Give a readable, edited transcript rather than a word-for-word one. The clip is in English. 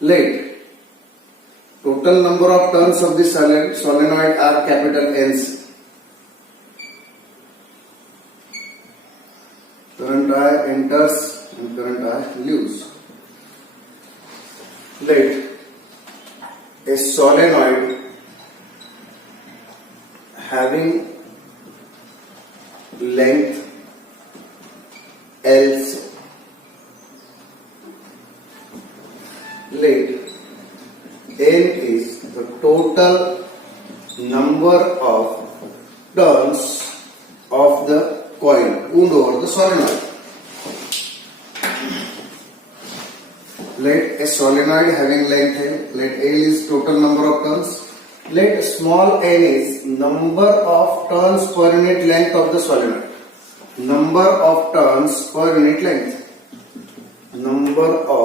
Let total number of turns of the solenoid are capital N's. Current I enters and current I leaves. Let a solenoid having length L, let N is the total number of turns of the coil wound over the solenoid. Let a solenoid having length L, let L is total number of turns. Let small n is number of turns per unit length of the solenoid. Number of turns per unit length. Number of